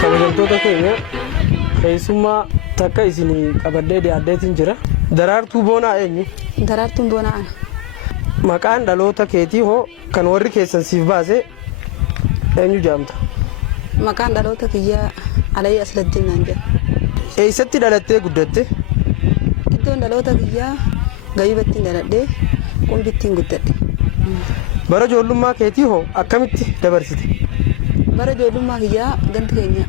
kabajamtoota keenya keessummaa takka isinii qabadhee dhiyaadheetiin jira. Daraartuu Boonaa eenyu? Daraartuun Boonaa ana. Maqaan dhaloota keetii hoo kan warri keessan siif baase eenyu jedhamta? Maqaan dhaloota kiyyaa Alayyaa Asladdiin naan jedha. Eessatti dhalattee guddatte? Iddoon dhaloota kiyyaa Gabibattiin dhaladhee Qumbittiin guddadhe. Bara ijoollummaa keetii hoo akkamitti dabarsite? Bara ijoollummaa kiyyaa ganti keenya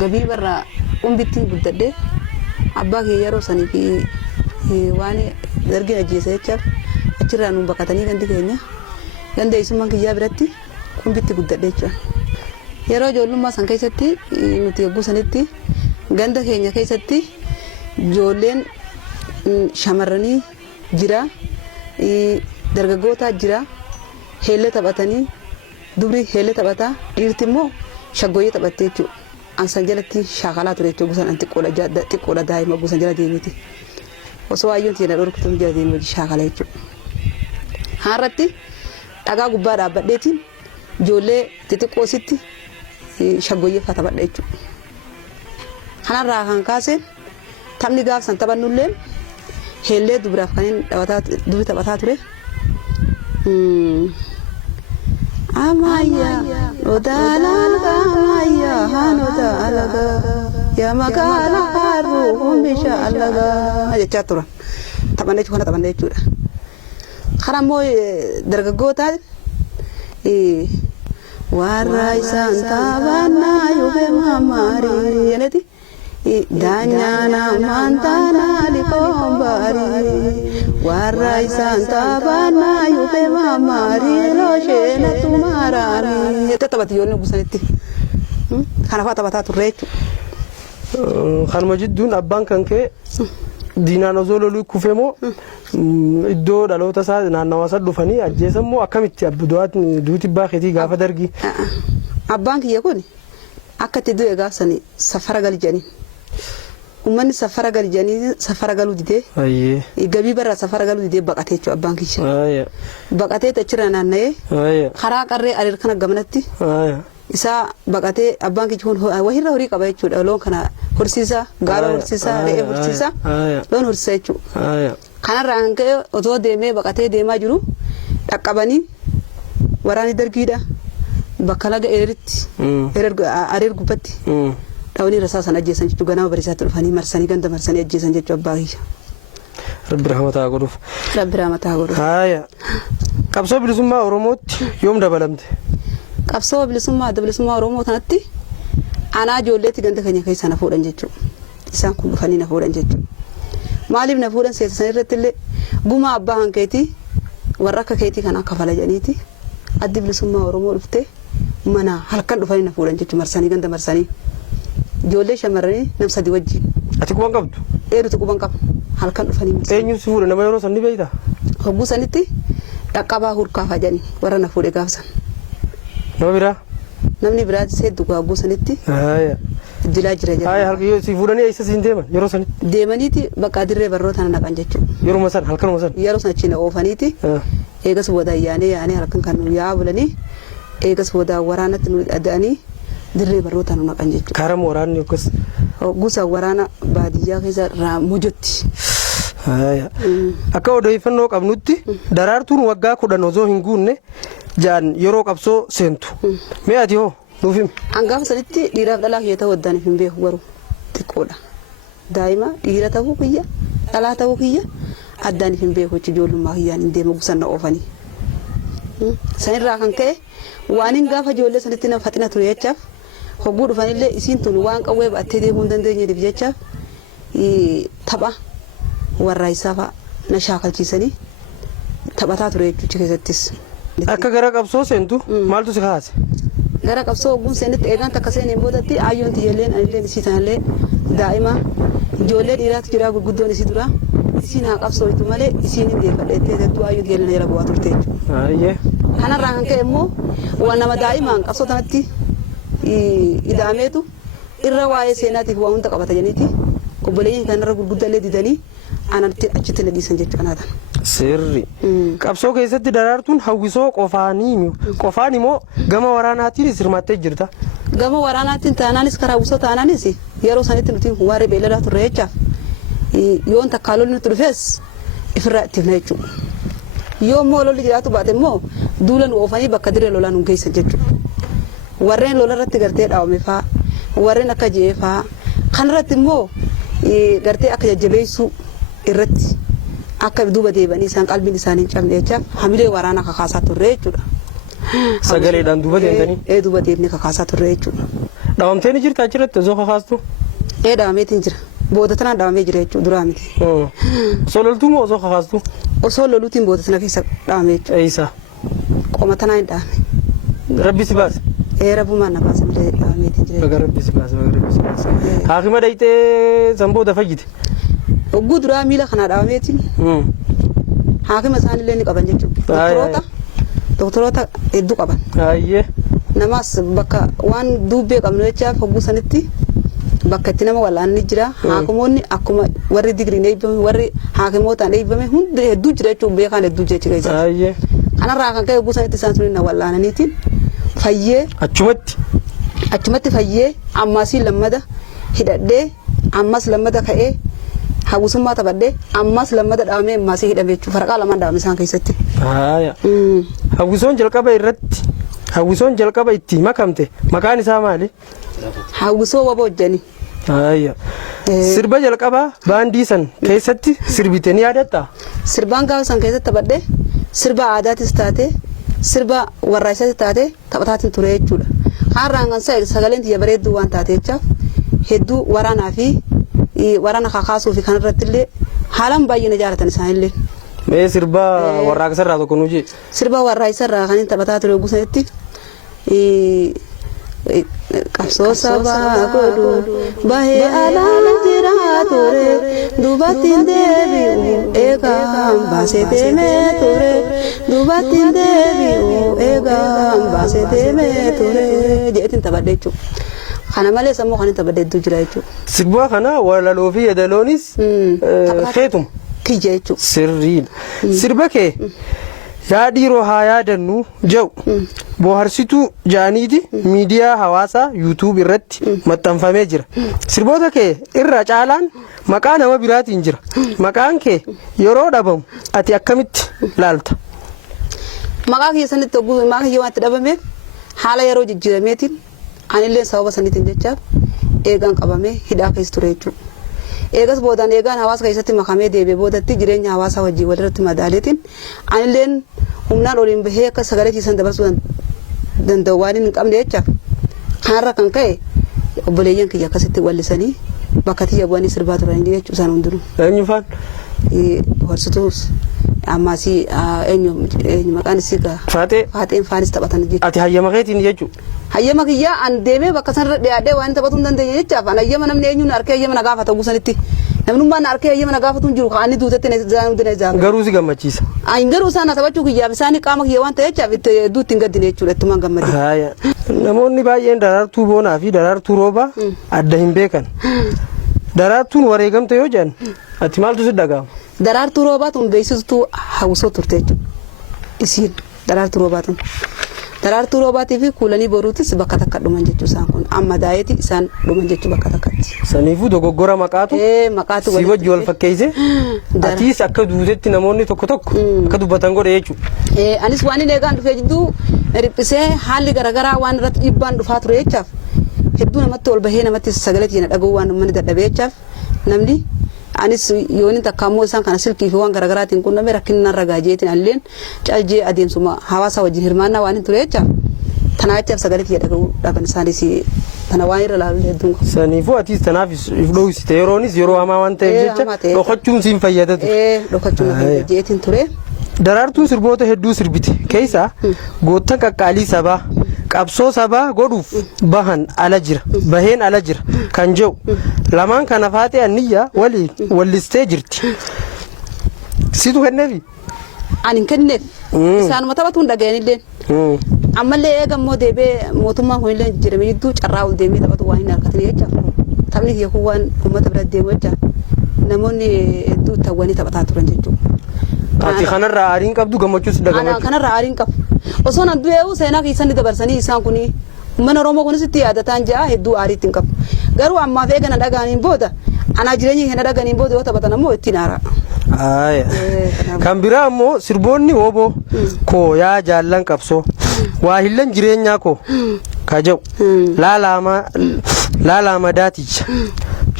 Gabii barraa Qumbittiin guddadhee abbaa kiyya yeroo sanii fi waan dargin ajjeese jechaaf achirraa nuun baqatanii ganti keenya ganda eessummaan kiyyaa biratti Qumbitti guddadhee jechuudha. Yeroo ijoollummaa san keessatti nuti yogguu sanitti ganda keenya keessatti ijoolleen shamarranii jira, dargaggoota jira, heellee taphatanii dubri heellee taphataa, dhiirti immoo shaggooyyee taphattee jechuudha. Ansan jalatti shaakalaa ture jechuudha. Gusan xiqqoodha daa'ima gusan jala deemiti. Osoo ayyoon tiyana dhorkutu jala deemee shaakalaa jechuudha. Haarratti dhagaa gubbaa dhaabbadheetiin ijoollee xixiqqoositti shaggooyyee fa'aa taphadha jechuudha. Kanarraa kan kaaseen taphni gaafsan taphannullee heellee dubiraaf kanneen dubri taphataa ture. Amaya odalaga amaya hanoda alaga ya magala haru misha alaga jecha tura taphannee kana taphannee jechuudha. Kana immoo dargaggoota warra isaan taphannaa yookiin maamaarii jedhati daanyana mantana likoombaari warra isaan taphannaa yookiin maamaarii looshee tumaaraani jettee taphati yoonni gusanitti kana fa'aa taphataa turre jechuudha. Kanuma jidduun abbaan kan kee diinaan osoo loluu kufee moo iddoo dhaloota isaa naannawaa isaa dhufanii ajjeesan moo akkamitti duuti baakeetii gaafa dargii? Abbaan kiyya kun akka itti du'e gaafsanii safara gali jedhanii. Uummanni safara gali jedhanii safara galuu didee Gabii barraa safara galuu didee baqatee jechuudha abbaan kiyya. Baqatee achirra naanna'ee karaa qarree areer kana gamanatti isaa baqatee abbaan kiyya kun wahirra horii qaba jechuudha. Loon kana horsiisa, gaala horsiisa, re'ee horsiisa, loon horsiisa jechuudha. Kanarraa kan ka'e otoo deemee baqatee deemaa jiru dhaqqabanii waraanni dargiidha. Bakka laga ereeritti areer gubbatti dhawanii rasaa sana ajjeesan jechuudha. Ganama bariisaatti dhufanii marsanii ganda marsanii ajjeesan jechuudha abbaa kiyya. Rabbi rahmataa godhuuf. Rabbi rahmataa godhuuf. Qabsoo bilisummaa Oromootti yoom dabalamte? Qabsoo bilisummaa Oromoo kanatti anaa ijoolleetti ganda keenya keessa na fuudhan jechuudha. Isaan kun dhufanii na fuudhan jechuudha. Maaliif na fuudhan seesisan irratti illee gumaa abbaa hankeetii warra akka keetii kana kafala jedhaniiti addi bilisummaa Oromoo dhuftee mana halkan dhufanii na fuudhan jechuudha. Marsanii ganda marsanii ijoollee shamarranii nam sadii wajjin. Ati quban qabdu? Dheerutu quban qaba halkan dhufanii. Eenyu si fuudhe nama yeroo san ni beektaa? Hogguu sanitti dhaqqabaa hurkaafaa jedhanii warra na fuudhe gaafsan. Nama biraa? Namni biraa seetu hogguu sanitti. Dilaa jira jira. Halkan si fuudhanii eessa siin deeman yeroo sanitti? Deemaniiti bakka dirree barroota na naqan jechuudha. Yeroo san halkanuma san? Yeroo san achi na oofaniiti. Eegas booda yaanee halkan kan nu yaa bulanii eegas booda waraanatti nu addaanii dirree barroota nu naqan jechuudha. Karaa waraanni yookas? Gusa waraana baadiyyaa keessa irraa mujotti. Akka odeeffannoo qabnutti daraartuun waggaa 10 osoo hin guunne jaan yeroo qabsoo seentu. Mee ati hoo nuuf himi? Hangaafa saditti dhiiraaf dhalaa kiyya ta'uu addaan hin beeku garuu xiqqoodha. Daa'ima dhiira ta'uu kiyya dhalaa ta'uu kiyya addaan hin beeku jechuudha. Ijoollummaa kiyyaan hin deemu gusan na oofanii. Sanirraa kan ka'e waan hin gaafa ijoollee sanitti na faxina ture jechaaf hogguu dhufanillee isiin tun waan qawwee ba'attee deemuu hin dandeenyeef jechaaf tapha warraa isaa fa'a na shaakalchiisanii taphataa ture jechuudha keessattis. Akka gara qabsoo seentu maaltu si kaase? Gara qabsoo hogguun seenitti eegaan takka seeneen boodatti ayyoon tiyyalleen anilleen isii tanallee daa'ima ijoollee dhiiraatu jira gurguddoon isii dura isiin haa qabsooytu malee isiin hin deeffadheettee jettu ayyoon tiyyalleen jala bu'aa turte jechuudha. Kanarraa kan ka'e immoo waan nama daa'imaan qabsoo tanatti ida'ameetu irra waa'ee seenaatiif waa hunda qabata jeniiti obboleeyyiin kanarra gurguddallee didanii anatti achitti na dhiisan jechuudha tan. Sirri. Qabsoo keessatti daraartuun hawwisoo qofaan immoo gama waraanaatiin sirmattee jirta. Gama waraanaatiin taanaanis karaa hawwisoo taanaanis yeroo sanitti nuti waaree beelladaa turre jechaaf yoon takkaalolli nuti dhufees ifirraa ittiifna jechuudha. Yoo immoo lolli jiraatu baate immoo duula nu oofanii bakka dirree lolaa nu geessan jechuudha. Warreen lola irratti gartee dhaawame fa'aa warreen akka je'ee fa'aa kanarratti immoo gartee akka jajjabeessuu irratti akka duuba deebanii isaan qalbiin isaanii hin cabne jechaaf hamilee waraanaa kakaasaa turre jechuudha. Sagaleedhaan duuba deemtanii? Duuba deemnee kakaasaa turre jechuudha. Dhaawamtee ni jirta achirratti osoo kakaastu? Dhaawameetiin jira. Booda tanaan dhaawamee jira jechuudha duraa miti. Osoo loltuu moo osoo kakaastu? Osoo loluutiin booda tana keessa dhaawamee jechuudha. Eessa? Qoma tanaan hin dhaawame. Rabbi si baase? Rabbumaan na baase malee dhaawameetiin jira. Baga rabbi si baase. Haakima dhayitee sanboota fayyite? Ogguu duraa miila kanaa dhaawameetiin haakima isaanillee ni qaban jechuudha. Doktoroota hedduu qaban. Namas bakka waan dubbee qabnu jechaaf hogguu sanitti bakka itti nama wal'aanni jira. Haakimoonni akkuma warri digriin eebbame warri haakimootaan eebbame hundi hedduu jira jechuun beekaan hedduu jechi keessa. Kanarraa kan ka'e hogguu sanitti isaan sun na wal'aananiitiin fayyee. Achumatti fayyee ammaasii lammada hidhadhee ammas lammada ka'ee. Hawwisummaa taphadhee ammas lammada dhaawamee ammaasii hidhame jechuudha. Faraqaa lamaan dhaawame isaan keessatti. Hawwisoon jalqaba itti makamte maqaan isaa maali? Hawwisoo waba hojjani. Sirba jalqabaa baandii san keessatti sirbite ni yaadatta? Sirbaan gaafa san keessatti taphadhee sirba aadaatis taate sirba warraaqsatis taate taphataatiin ture jechuudha. Har'aan kan sagaleen tiyya bareedduu waan taate jechaaf hedduu waraanaa fi waraana kakaasuu fi kanarratti illee haalaan baay'ee na jaalatan isaanillee. Mee sirba warraaqsa irraa tokko nuyi? Sirba warraaqsa irraa kan inni taphataa ture hogguu sanitti qabsoo sabaa godhu bahee alaala jiraa ture dubartiin deebi'u eegaan baasee deemee ture dubartiin deebi'u eegaan baasee deemee ture jedhetiin taphadhe jechuudha. Kana malees ammoo kan inni taphadhe hedduu jira jechuudha. Sirba kana walaloo fi yeedaloonis keetum. Kiyya jechuudha. Sirriin. Sirba kee yaa dhiiroo haa yaadannu jedhu bohaarsituu jaaniiti miidiyaa hawaasaa yuutuub irratti maxxanfamee jira. Sirboota kee irra caalaan maqaa nama biraatiin jira. Maqaan kee yeroo dhabamu ati akkamitti laalta? Maqaa keessanitti maqaa kiyya waan itti dhabameef haala yeroo jijjiirameetiin anillee sababa saniitiin jechaaf eegaan qabamee hidhaa keessa ture jechuudha. Eegas boodaan eegaan hawaasa keessatti makamee deebi'ee boodatti jireenya hawaasaa wajjin walirratti madaaleetiin anilleen humnaan oliin bahee akka sagalee ciisan dabarsuu danda'u waan hin qabne jechaaf kanarra kan ka'e obboleeyyan kiyya akkasitti wallisanii bakka tiyya bu'anii sirbaa turanii jechuudha isaan hundinuu. Eenyu faan? Bohaarsituus ammaasii eenyu maqaan isii gaa? Faaxeen faanis taphatan jechuudha. Ati hayyama keetiin jechuudha? Hayyama kiyyaa an deemee bakka sanarra dhiyaadhee waan taphatuu hin dandeenye jechaaf an hayyama namni eenyuun harkee hayyama na gaafata gusanitti namnummaan harkee hayyama na gaafatu hin jiru kaa'anii duutetti na ijaaru. Garuu si gammachiisa. An garuu isaan taphachuu kiyyaaf isaanii qaama kiyya waan ta'e jechaaf hedduu ittiin gaddine jechuudha ittumaan gammadee. Namoonni baay'een daraartuu boonaa fi daraartuu roobaa adda hin beekan. Daraartuun wareegamte yoo jedhan ati maaltu si dhaga'ama? Daraartuu roobaatuun beeksistuu hawwisoo turte jechuudha. Isiin daraartuu roobaatuun. Daraartuu roobaatii fi kuulanii boruutis bakka takka dhuman jechuu isaan kun amma daayeeti isaan dhuman jechuu bakka takkatti. Saniifuu dogoggora maqaatu si wajji wal fakkeesse atiis akka duutetti namoonni tokko tokko akka dubbatan godhe jechuudha. Anis waan inni eegaan dhufee jidduu riphisee haalli garaagaraa waan irratti dhiibbaan dhufaa ture jechaaf hedduu namatti ol bahee namatti sagalee keenya dhaga'uu waan uummanni dadhabee jechaaf namni anis yooni takka ammoo isaan kana silkii fi waan garaagaraatiin qunnamee rakkinna ragaa jeetiin alleen caljee adeemsuma hawaasa wajjin hirmaannaa waan hin ture jechaaf tanaa jechaaf sagalee kiyya dhaga'uu dhaban isaanis tana waan irra laalu hedduun qabu. Saniifuu atiis tanaaf if dhoowwiste yeroonis yeroo hamaa waan ta'eef jecha dhokachuun siin fayyadatu. Dhokachuun jeetiin ture. Daraartuun sirboota hedduu sirbite keessaa goottan qaqqaalii sabaa qabsoo sabaa godhuuf baheen ala jira kan jedhu lamaan kana faatee anniyyaa waliin wallistee jirti. Situ kenneefi? Ani hin kenneef. Isaanuma taphatuun dhaga'anillee. Ammallee eegammoo deebee mootummaan kun illee jijjiiramee jidduu carraa ol deemee taphatu waan hin harkatanii jechaaf taphni kiyya kun waan uummata bira deemu jecha namoonni hedduu ta'anii taphataa turan jechuudha. Ati kanarraa aariin qabdu gammachuus Ana kanarraa aariin qabu. Osoo nan du'eewu seenaa keessan dabarsanii isaan kuni mana Oromoo kunis itti yaadataan jaa hedduu aariitti hin qabu. Garuu ammaaf eegana dhagaaniin booda ana jireenya kana dhagaaniin booda yoo taphatan ammoo ittiin aara. Kan biraa ammoo sirboonni wooboo koo yaa jaallan qabsoo waa hillan jireenyaa koo kaja'u laalaama daaticha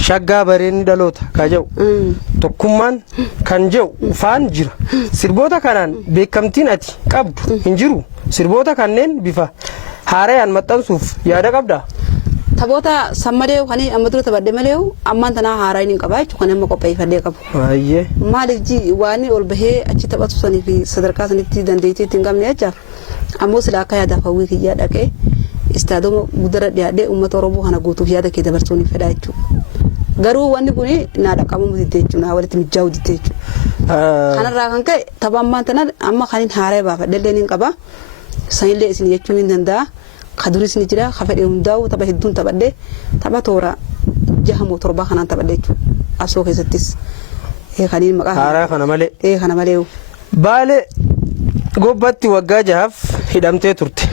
shaggaa bareenni dhaloota kaja'u tokkummaan kan jedhu faan jira sirboota kanaan beekamtiin ati qabdu hin jiru sirboota kanneen bifa haarayaan maxxansuuf yaada qabda. Taphoota sammadee kan amma dura taphadhe malee ammaan tanaa haaraa hin qabaa jechuudha kan amma qopheeffadhee qabu. Maaliif ji waan ol bahee achi taphatu sanii fi sadarkaa sanitti dandeettii hin qabne jecha ammoo silaa akka yaadaaf hawwii kiyyaa dhaqee istaadoma guddara dhiyaadhee uummata Oromoo kana guutuuf yaada kee dabarsuun hin fedhaa jechuudha. Garuu wanni kun naa dhaqamuu didee jechuudha walitti mijaa'uu didee jechuudha. Kanarraa kan ka'e tapha ammaan tanaa amma kan hin haaraa baafadhe hin qaba sanillee isin jechuu hin danda'a. Kaduris ni jira kafadhe hundaa'u tapha hedduun taphadhe tapha toora 6 moo 7 kanaan taphadhe jechuudha asoo keessattis kaniin maqaa haaraa kana malee kana malee Baalee gobbatti waggaa 6 hidhamtee turte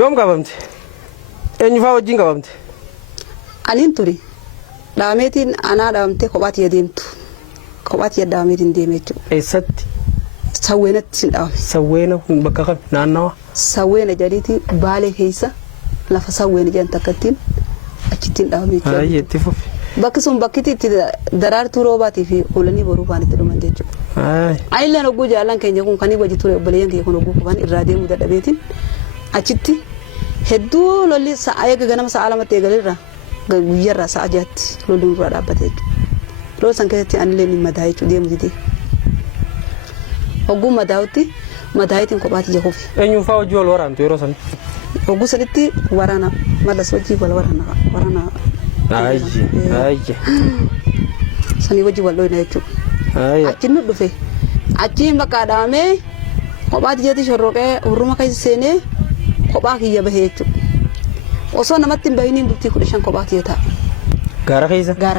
yoom qabamte eenyu faa wajjin qabamte aniin turi dhaameetiin anaa dhaamte kophaatti yadeemtu kophaatti yadaameetiin deemee jechuudha eessatti sawweenatti sin dhaame sawweena bakka kam naannawa sawweena jaliiti Baalee keessa lafa sawweena jedhan takkattiin achittiin dhaame jechuudha bakki sun bakkitti itti daraartuu roobaatii fi oolanii boruu faan itti dhuman jechuudha anillee hogguu jaallan keenya kun kan wajji ture obboleeyyan keenya kun hogguu kufan irraa deemuu dadhabeetiin achitti hedduu lolli sa'a eega ganama sa'a lamatti eegalirra guyyarraa sa'a 6tti lolli nurraa dhaabbate jechuudha lool san keessatti anillee ni madaa jechuudha deemu didee hogguu madaa'utti madaa'itiin kophaatti jahuuf eenyuun faa hojii wal waraantu yeroo san hogguu saditti waraana malas hojii wal waraana sanii wajji wal dhoyna jechuudha achi nu dhufe achiin bakka dhaamee kophaatti jetti shorroqee hurruma keessa seenee kophaa kiyya bahee jechuudha osoo namatti hin bahiniin bultii 15 kophaatti yoo ta'a gaara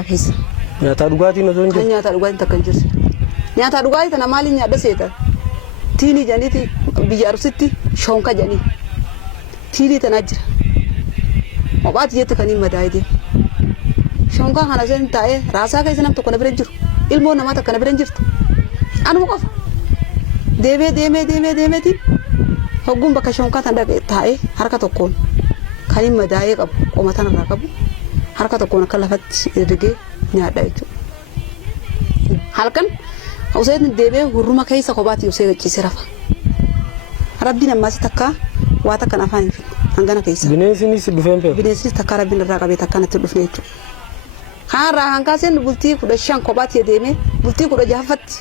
keessa nyaataa dhugaatiin osoo hin jiru nyaataa dhugaatiin takka hin jirre nyaataa dhugaatii tana maaliin nyaadha seeta tiinii janiiti biyya arsitti shonka janii tiinii tanaa jira kophaatti jetti kaniin madaa'ee deema shonkaa kana seen taa'ee raasaa keessa nam tokko na bira jiru ilmoo namaa takka na bira jirtu anuma qofa deemeetiin hogguun bakka shonkaa tan dhaqee taa'ee harka tokkoon kan hin madaa'ee qabu qoma tanarraa qabu harka tokkoon akka lafatti ergee nyaadha jechuudha halkan useen deemee hurruma keessa kophaatti usee gachiisee rafa rabbiin ammaas takka waa takkan afaan hin fidne hangana keessa bineensinis dhufeen fee bineensinis takka rabbiin irraa qabee takka natti dhufne jechuudha kanarraa hankaaseen bultii 15 kophaatti deemee bultii 16ffatti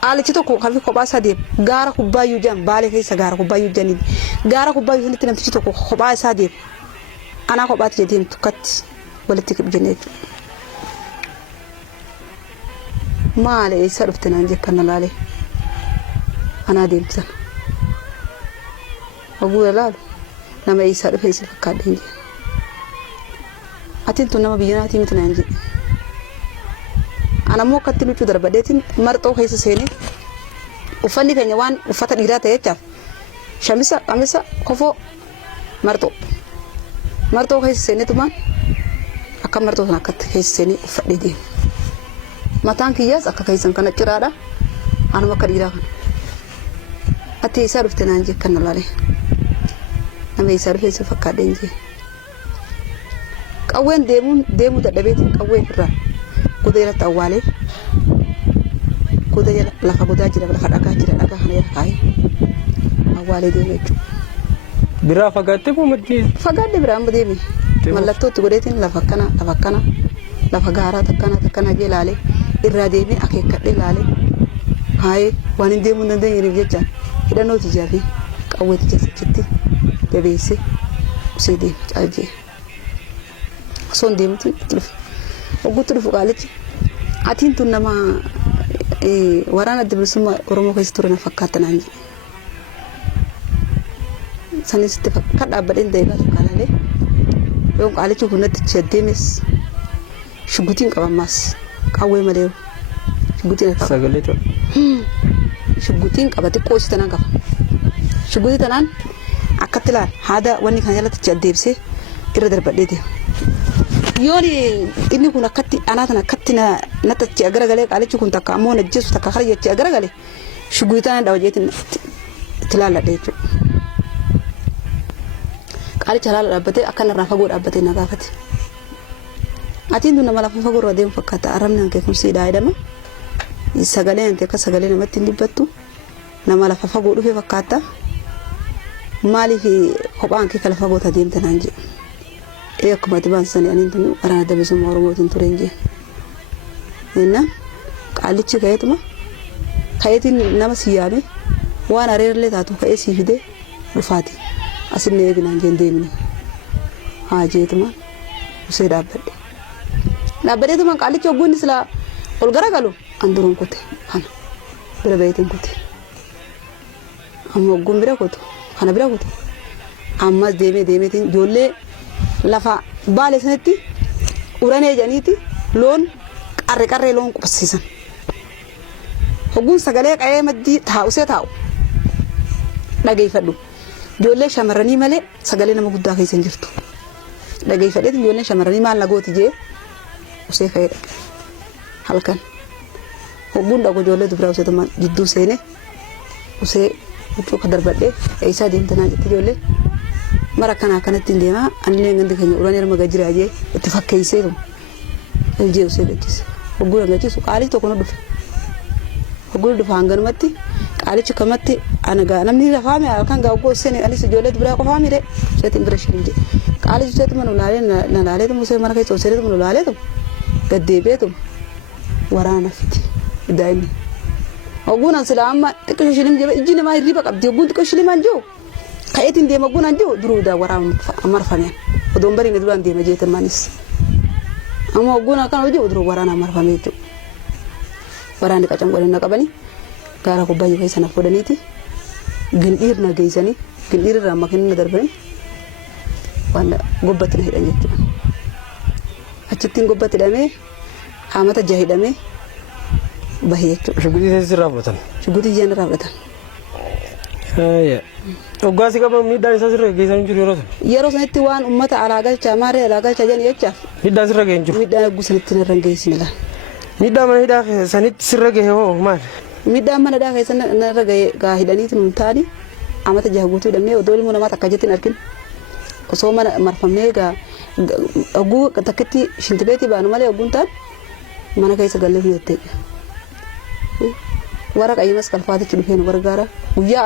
qaalichi tokko kafi kophaa isaa deema gaara kubbaayyuu jedhan Baalee keessa gaara kubbaayyuu jedhaniin gaara kubbaayyuu sanitti namtichi tokko kophaa isaa deema anaa kophaatti deemtu katti walitti qibjene jechuudha maale eessa dhufte naan jekkanna laalee anaa deemtan oguu laalu nama eessaa dhufe si fakkaadheen jedhe atiin tun nama biyya naatii miti naan jedhe anammoo akkatti luchuu darbadeetiin marxoo keessa seenee uffanni keenya waan uffata dhiiraa ta'e jechaaf shamisa qamisa kofoo marxoo keessa seenee tumaan akka marxoo sana akkatti keessa seenee uffadhee deeme mataan kiyyaas akka keessan kana ciraadha anuma akka dhiiraa kana ati eessaa dhufte naan jekkanna laalee nama eessaa dhufe si fakkaadheen jedhe qawween deemuu dadhabeetiin qawwee irraa goda jalatti awwaalee goda jala lafa godaa jira lafa dhagaa jira dhagaa kana jala kaayee awwaalee deeme jechuudha. Biraa fagaattee moo maddii? Fagaadde biraan deeme mallattootti godheetiin lafa akkana lafa gaaraa takkana jee laalee irraa deemee akeekkadhee laalee kaayee waan hin deemuu hin dandeenyeef jecha hidhannooti ijaaree qawweeti keessatti jabeessee usee deeme caalchee osoo hin deemutti itti dhufe. Ogguutti dhufu qaalichi atiin tun nama waraana adda bilisummaa Oromoo keessa ture na fakkaata naan jedhe sanis itti kan dhaabbadheen deebi'aa tokko laalee Yoo qaalichi kun natti cheddeemes shugutiin qabamaas qawwee malee shugutiin qaba. Sagalee ta'u. Shugutiin qaba xiqqoo si tanaan qaba. Shugutii tanaan akkatti laal haada wanni kan jalatti cheddeebsee irra darbadhee deema. Yoon inni kun akkatti anaatan akkatti na tachi agaragalee qaalichi kun takka ammoo na jeesu takka kara jechi agaragalee shugutii tanaan dhawajeetiin itti laalladhe jechuudha. Qaalicha laala dhaabbatee akka narraa fagoo dhaabbatee na gaafate. Atiin tun nama lafa fagoo irra deemu fakkaata arrabni hanqee kun siidhaa jedhama. Sagalee hanqee akka sagalee namatti hin dubbattu nama lafa fagoo dhufe fakkaata. Maaliif kophaa hanqee kala fagoo ta'e deemta naan jedhu. Akkuma itti baansanii aniin tun waraana dabasummaa Oromootiin ture hin jedhu. Inna qaalichi ka'eetiin nama si yaame waan areerallee taatu ka'ee sii fidee dhufaati. Asinne eeginaan jeen deemne haa jeetuma usee dhaabbadhe. Dhaabbadeetuma qaalichi ogguun silaa ol garagalu anduruun kute kana bira bayeetiin kute. Amma ogguun bira kutu kana bira kutu. Ammas deemeetiin ijoollee lafa baale sanatti uranee janiiti loon qarree loon qubsiisan. Ogguun sagalee qa'ee maddii taa'usee taa'u dhageeffadhu. Ijoollee shamarranii malee sagalee nama guddaa keessa hin jirtu. Dhageeffadheeti ijoolleen shamarranii maal nagooti jee usee ka'eedha. Halkan. Ogguun dhagu ijoollee dubiraa useetuma jidduu seene usee huccuu akka darbadhee eessaa deemtanaa jetti ijoollee. Mara akkanatti hin deemaa anillee gandi keenya uranii erga jiraa jee itti fakkeesseetu iljee usee gachise. Ogguun gachisu qaalichi tokko nu dhufe. Ogguun dhufa hanganumatti qaalichi kamatti anagaa namni lafaame halkan gaawgoo sene anis ijoollee dubiraa qofaa mire seetiin bira shirin je qaalichi seetuma nu laalee na laaleetu musee mana keessa seetu nu laaleetu gaddeebeetu waraana fiti daa'imni ogguun an sila amma xiqqoo shilim je ijji namaa hirriba qabdi ogguun xiqqoo shilimaan jiru ka'eetiin deema ogguun an jiru duruu daa waraana marfameen odoon bariin duraan deema jeetan maanis amma ogguun akkan hojii duruu waraana marfamee jechuudha waraanni qacan godhan na qabanii Gara ko baay'ee keessa na fudhaniiti gindhiirna geessanii gindhiirra makiinna darbanii waan gobbatti na hidhan jechuudha. Achittiin gobbatti hidhamee haamata jaha hidhamee bahee jechuudha. Shugutii keessi raawwatan. Shugutii ijaan raawwatan. Oggaasi qaban miidhaan isaa sirra geessanii jiru yeroo sana. Yeroo sanatti waan uummata alaa galchaa maaree alaa galchaa jedhan jechaaf. Miidhaan sirra ga'een jiru. Miidhaan eeguu sanitti narra hin geessine laal. Miidhaan mana hidhaa sanitti sirra ga'e hoo maal? Miidhaan mana hidhaa keessa narra ga'e gaa hidhaniitu nu taani amata jaha guutuu hidhamnee odoo ilmoo namaa takka jettiin arginu osoo mana marfamnee gaa oguu takkitti shintibeetii baanu malee oguun taan mana keessa gallee hin jettee warra qayyimas kalfaatichi dhufee nu gargaara guyyaa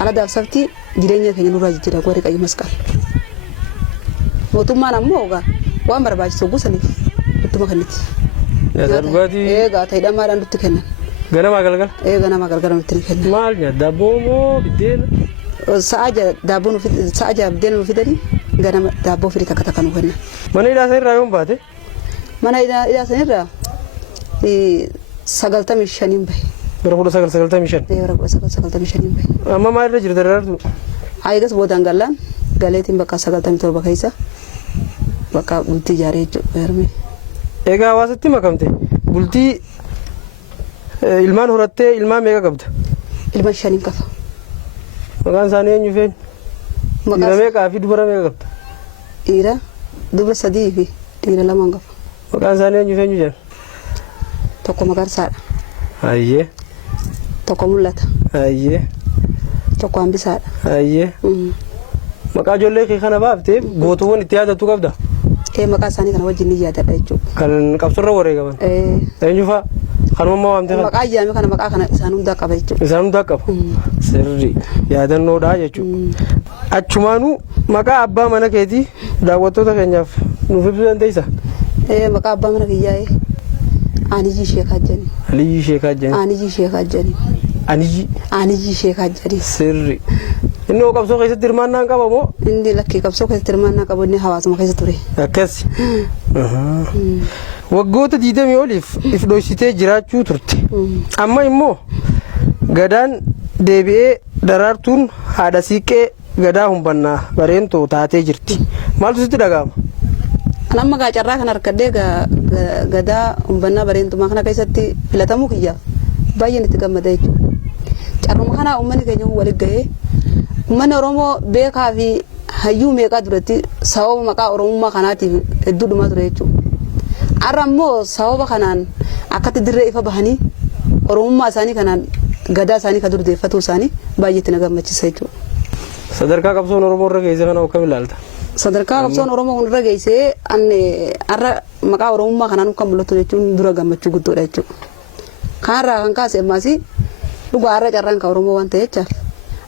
aladaaf sabtii jireenya keenya nurraa jijjiira warri qayyimas qal mootummaan ammoo gaa waan barbaachisu oguu saniif ittuma kennitti. Egaa ta'ee dhamaadhaan nutti kennan. Ganama galgala? Ganama galgala nutti kennan. Maal nyaata daabboo moo biddeena? Sa'a daabboo sa'a biddeena nu fidanii ganama daabboo fidee takka takka nu kennan. Mana hidhaa sanirraa yoom baate? Mana hidhaa sanirraa 95 bahe. Bara 1995? Bara 1995 bahe. Amma maalirra jirta daraartu? Eegas boodaan gallaan galeetiin bakka 97 keessa bakka bultii ijaaree jechuudha. Egaa hawaasatti makamte bultii ilmaan horattee ilmaan meeqa qabda? Ilmaan 5 qaba. Maqaan isaanii eenyu fe'en? Dhiira meeqaa fi dubara meeqa qabda? Dhiira dubara 3 fi dhiira 2 qaba. Maqaan isaanii eenyu fe'en jedhan? Tokko Magarsaadha. Ayyee. Tokko Mul'ata. Ayyee. Tokko Hambisaadha. Ayyee. Maqaa ijoollee kee kana baaftee gootuuwwan itti yaadatu qabda? Maqaa isaanii kana wajjin ni yaadadha jechuudha. Kan qabsurra wareegaman? Eenyu fa'a? Kanuma waamte fa'a? Maqaa ijaaramee kana maqaa kana isaan hundaa qaba jechuudha. Isaan hundaa qaba? Sirrii yaadannoodha jechuudha. Achumaanuu maqaa abbaa mana keetii daawwattoota keenyaaf nuuf ibsuu dandeessaa? Maqaa abbaa mana kiyyaa Anijii Sheekaa jedhani. Aliyyi Sheekaa jedhani. Anijii Sheekaa jedhani. Anijii Sheekaa jedhani. Sirrii. Inni hoo qabsoo keessatti hirmaannaa qaba moo? Inni lakkii qabsoo keessatti hirmaannaa qabu inni hawaasuma keessa ture. Akkas. Waggoota 20 oliif if dhoksitee jiraachuu turte. Amma immoo gadaan deebi'ee daraartuun haadha siiqqee gadaa humbannaa bareentoo taatee jirti. maaltu sitti dhaga'ama? Anamma carraa kan harkadhee gadaa uumbanna bareentumaa kana keessatti filatamuu kiyyaaf baay'een itti gammada jechuudha. Carruma kana uummanni keenya waliin gahee uummanni Oromoo beekaa fi hayyuu meeqaa duratti sababa maqaa Oromummaa kanaatiif hedduu dhumaa ture jechuudha. Har'a immoo sababa kanaan akkatti dirree ifa bahanii Oromummaa isaanii kanaan gadaa isaanii kan durdeeffatuu isaanii baay'eetti na gammachiisa jechuudha. Sadarkaa qabsoon Oromoo irra geesse kana akkam ilaalta? Sadarkaa qabsoon Oromoo irra geesse har'a maqaa Oromummaa kanaan kan mul'atu jechuun dura gammachuu guddoodha jechuudha. Kanarraa kan kaase ammaasii dhugaa har'a carraan kan Oromoo waan ta'eef jechaaf.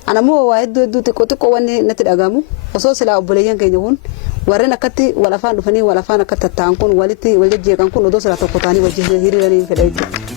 Anammoo waa hedduu xiqqoo wanni natti dhagahamu osoo silaa obboleeyyan keenya kun warreen akkatti wal afaan dhufanii wal afaan akka tatta'an kun walitti wal jajjeeqan kun odoo silaa tokko ta'anii wajjin hiriiranii fedha jechuudha.